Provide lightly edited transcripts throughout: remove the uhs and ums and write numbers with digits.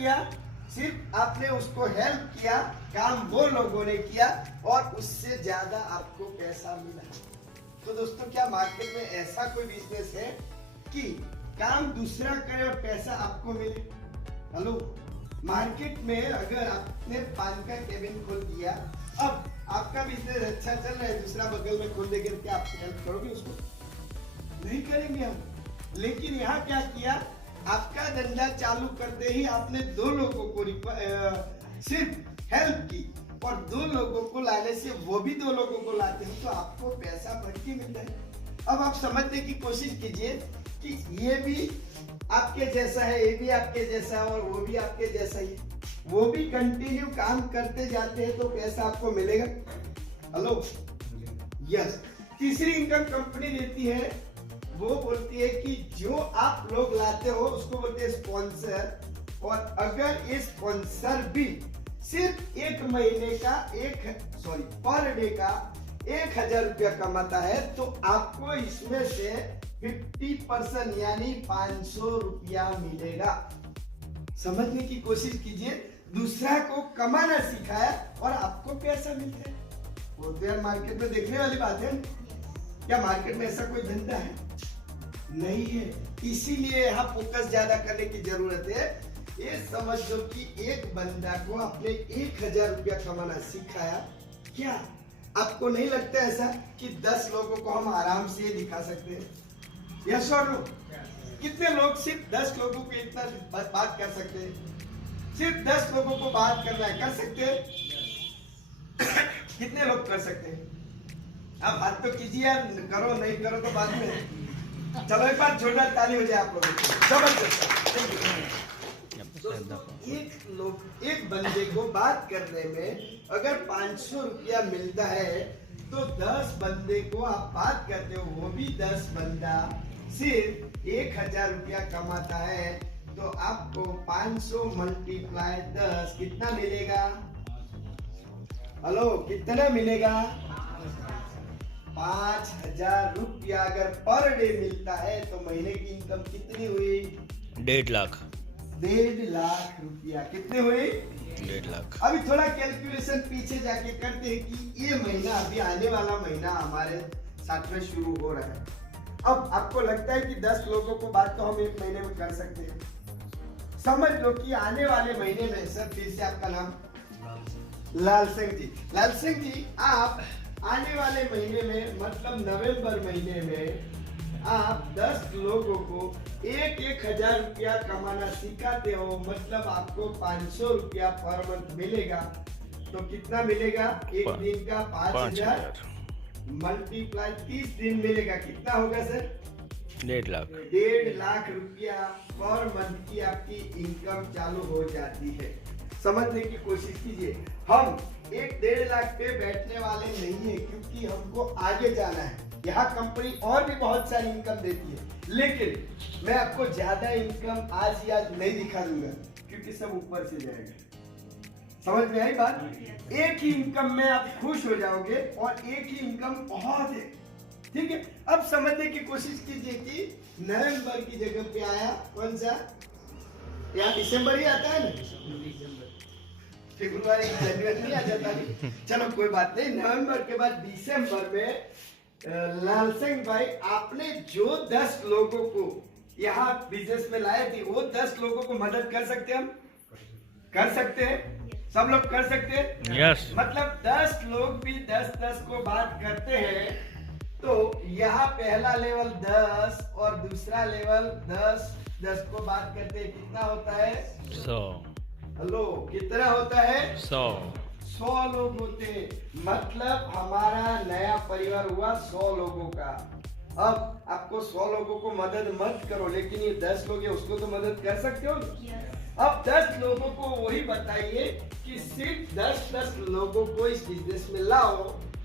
किया, सिर्फ आपने उसको हेल्प किया, काम वो लोगों ने किया और उससे ज्यादा आपको पैसा मिला। तो दोस्तों, क्या मार्केट में ऐसा कोई बिजनेस है कि काम दूसरा करे और पैसा आपको मिले? हेलो, मार्केट में अगर आपने पान का केबिन खोल दिया, अब आपका बिजनेस अच्छा चल रहा है, दूसरा बगल में खोल देंगे, क्या आप हेल्प करोगे उसको? नहीं करेंगे हम। लेकिन यहाँ क्या किया, आपका धंधा चालू करते ही आपने दो लोगों को सिर्फ हेल्प की और दो लोगों को लाने से वो भी दो लोगों को लाते हैं तो आपको पैसा बढ़ के मिलता है। अब आप समझने की कोशिश कीजिए कि ये भी आपके जैसा है, ये भी आपके जैसा है और वो भी आपके जैसा ही, वो भी कंटिन्यू काम करते जाते हैं तो पैसा आपको मिलेगा। Hello, yes. तीसरी इनकम कंपनी देती है, वो बोलती है कि जो आप लोग लाते हो उसको बोलते हैं स्पॉन्सर, और अगर ये स्पॉन्सर भी सिर्फ एक महीने का पर डे का 1000 रुपया कमाता है तो आपको इसमें से 50% यानी 500 रुपया मिलेगा। समझने की कोशिश कीजिए, दूसरा को कमाना सिखाया और आपको पैसा मिलता है। वो तो यार मार्केट में देखने वाली बात है। क्या मार्केट में ऐसा कोई धंधा है? नहीं है। इसीलिए यहाँ फोकस ज्यादा करने की जरूरत है। ये समझ लो कि एक बंदा को आपने 1000 रुपया कमाना सिखाया, क्या आपको नहीं लगता ऐसा कि 10 लोगों को हम आराम से ये दिखा सकते हैं? यस और नो? कितने लोग सिर्फ 10 लोगों को इतना बात कर सकते हैं? सिर्फ 10 लोगों को बात करना है, कर सकते हैं? कितने लोग कर सकते हैं? अब बात तो कीजिए यार, करो नहीं करो तो बाद में। चलो एक बार जोरदार ताली हो जाए आप लोगों को। जबरदस्त। एक बंदे को बात करने में अगर 500 रुपया मिलता है तो 10 बंदे को आप बात करते हो, वो भी 10 बंदा सिर्फ 1000 रुपया कमाता है तो आपको 500 मल्टीप्लाई 10 कितना मिलेगा? हेलो, कितना मिलेगा? 5000 रुपया अगर पर डे मिलता है तो महीने की इनकम कितनी हुई? 1.5 लाख। 1.5 लाख रुपया। कितने हुए? 1.5 लाख। अभी थोड़ा कैलकुलेशन पीछे जाके करते हैं कि ये महीना, अभी आने वाला महीना हमारे साथ में शुरू हो रहा है। अब आपको लगता है कि 10 लोगों को बात तो हम एक महीने में कर सकते हैं? समझ लो कि आने वाले महीने में, सर फिर से आपका नाम? लाल सिंह जी। लाल सिंह जी, आप आने वाले महीने में मतलब नवंबर महीने में आप 10 लोगों को 1000 रुपया कमाना सिखाते हो, मतलब आपको 500 रुपया पर मंथ मिलेगा। तो कितना मिलेगा? एक दिन का 5000 मल्टीप्लाई 30 दिन मिलेगा, कितना होगा सर? 1.5 लाख। 1.5 लाख रुपया पर मंथ की आपकी इनकम चालू हो जाती है। समझने की कोशिश कीजिए, हम 1.5 लाख पे बैठने वाले नहीं है क्योंकि हमको आगे जाना है। यहाँ कंपनी और भी बहुत सारी इनकम देती है, लेकिन मैं आपको ज्यादा इनकम आज नहीं दिखा दूंगा क्योंकि सब ऊपर से जाएगा। समझ में आई बात? एक ही इनकम में आप खुश हो जाओगे और एक ही इनकम बहुत है। ठीक है, अब समझने की कोशिश कीजिए कि नवंबर की जगह पे आया कौन सा? यहाँ दिसंबर ही आता है ना, फेब्रुआरी जनवरी नहीं आ जाता नहीं। चलो कोई बात नहीं, नवंबर के बाद दिसंबर में लाल सिंह भाई आपने जो 10 लोगों को यहाँ बिजनेस में लाए थे, वो 10 लोगों को मदद कर सकते हैं? हम कर सकते हैं? सब लोग कर सकते हैं? यस। मतलब 10 लोग भी 10-10 को बात करते हैं तो यहाँ पहला लेवल 10 और दूसरा लेवल 10 को बात करते हैं, कितना होता है? 100। हेलो, कितना होता है? 100 लोग होते हैं, मतलब हमारा नया परिवार हुआ 100 लोगों का। अब आपको 100 लोगों को मदद मत करो, लेकिन ये 10 लोग है उसको तो मदद कर सकते हो। अब 10 लोगों को वही बताइए कि सिर्फ 10 लोगों को इस बिजनेस में लाओ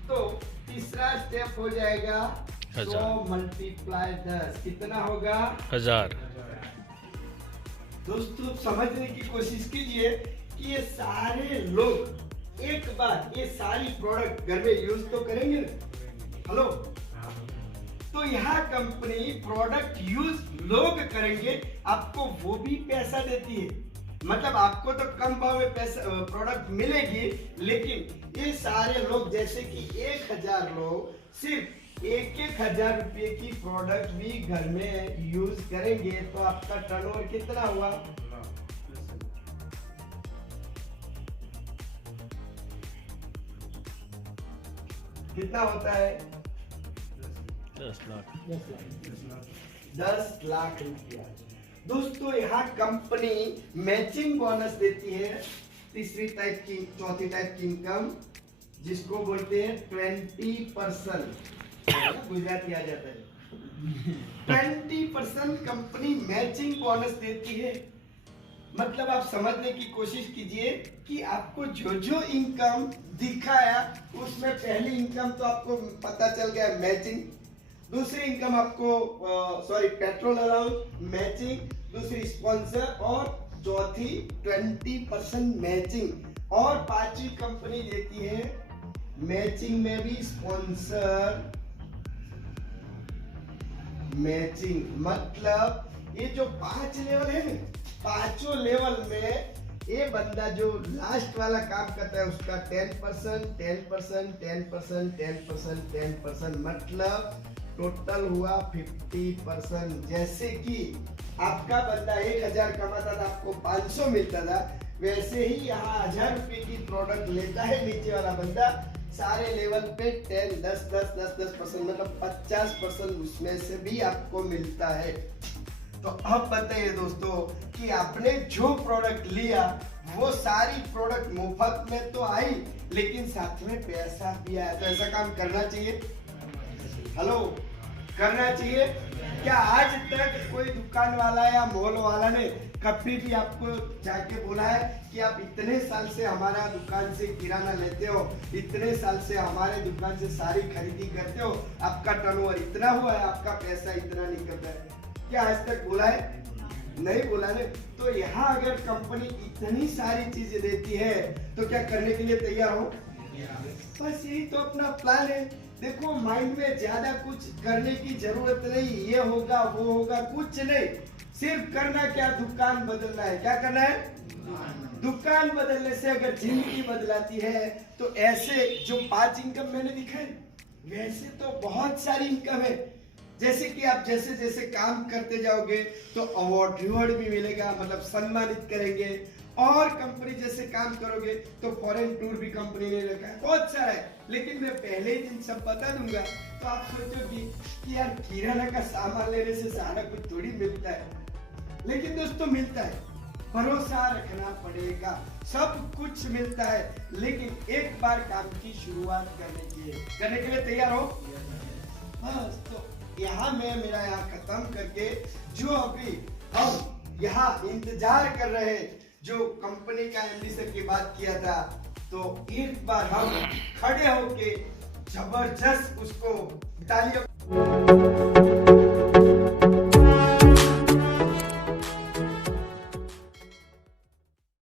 तो तीसरा स्टेप हो जाएगा 100 मल्टीप्लाई 10 कितना होगा? 1000। दोस्तों समझने की कोशिश कीजिए कि ये सारे लोग एक बार ये सारी प्रोडक्ट घर में यूज तो करेंगे। हेलो, तो यहाँ कंपनी प्रोडक्ट यूज लोग करेंगे, आपको वो भी पैसा देती है। मतलब आपको तो कम भाव में पैसा प्रोडक्ट मिलेगी, लेकिन ये सारे लोग जैसे कि 1000 लोग सिर्फ 1000 रुपये की प्रोडक्ट भी घर में यूज करेंगे तो आपका टर्नओवर कितना हुआ? कितना होता है? 10 लाख 10 लाख रुपया। दोस्तों यहाँ कंपनी मैचिंग बोनस देती है, तीसरी टाइप की, चौथी टाइप की इनकम जिसको बोलते हैं 20%, गुजराती आ जाता है। 20% कंपनी मैचिंग बोनस देती है। मतलब आप समझने की कोशिश कीजिए कि आपको जो जो इनकम दिखाया उसमें पहली इनकम तो आपको पता चल गया मैचिंग, दूसरी इनकम आपको पेट्रोल अलाउंस मैचिंग, दूसरी स्पॉन्सर और चौथी 20% मैचिंग, और पांचवी कंपनी देती है मैचिंग में भी स्पॉन्सर मैचिंग। मतलब ये जो 5 लेवल है ना, पांचों लेवल में ये बंदा जो लास्ट वाला काम करता है उसका 10%, 10%, 10%, 10%, 10%, मतलब टोटल हुआ 50%। जैसे कि आपका बंदा 1000 कमाता था, आपको 500 मिलता था, वैसे ही यहाँ 1000 रुपए की प्रोडक्ट लेता है नीचे वाला बंदा, सारे लेवल पे 10, 10, 10, 10, 10%, मतलब 50% उसमें से भी आपको मिलता है। तो अब बताइए दोस्तों कि आपने जो प्रोडक्ट लिया वो सारी प्रोडक्ट मुफ्त में तो आई, लेकिन साथ में पैसा भी आया। तो ऐसा काम करना चाहिए? हेलो, करना चाहिए क्या? आज तक कोई दुकान वाला या मॉल वाला ने कभी भी आपको जाके बोला है कि आप इतने साल से हमारा दुकान से किराना लेते हो, इतने साल से हमारे दुकान से सारी खरीदी करते हो, आपका टर्नओवर इतना हुआ है, आपका पैसा इतना निकलता है, क्या आज तक बोला है? नहीं बोला ने। तो यहाँ अगर कंपनी इतनी सारी चीजें देती है तो क्या करने के लिए तैयार हो? बस यही तो अपना प्लान है। देखो, माइंड में ज्यादा कुछ करने की जरूरत नहीं, ये होगा वो होगा, कुछ नहीं, सिर्फ करना क्या, दुकान बदलना है। क्या करना है? दुकान बदलने से अगर जिंदगी बदलाती है तो ऐसे जो 5 इनकम मैंने दिखाए वैसे तो बहुत सारी इनकम है। जैसे कि आप जैसे जैसे काम करते जाओगे तो अवार्ड रिवॉर्ड भी मिलेगा, मतलब सम्मानित करेंगे, और कंपनी जैसे काम करोगे तो फॉरेन टूर भी कंपनी ने रखा है, बहुत सारा है, लेकिन मैं पहले ही दिन सब बता दूंगा। तो आप सोचोगे कि यार किराना का सामान लेने से सारा कुछ थोड़ी मिलता है, लेकिन दोस्तों मिलता है, भरोसा रखना पड़ेगा, सब कुछ मिलता है, लेकिन एक बार काम की शुरुआत करने के लिए तैयार हो? बस, तो यहाँ मैं मेरा यहाँ खत्म करके जो अभी हम यहाँ इंतजार कर रहे हैं, जो कंपनी का एमडी सर की बात किया था, तो एक बार हम खड़े होके जबरदस्त उसको तालियों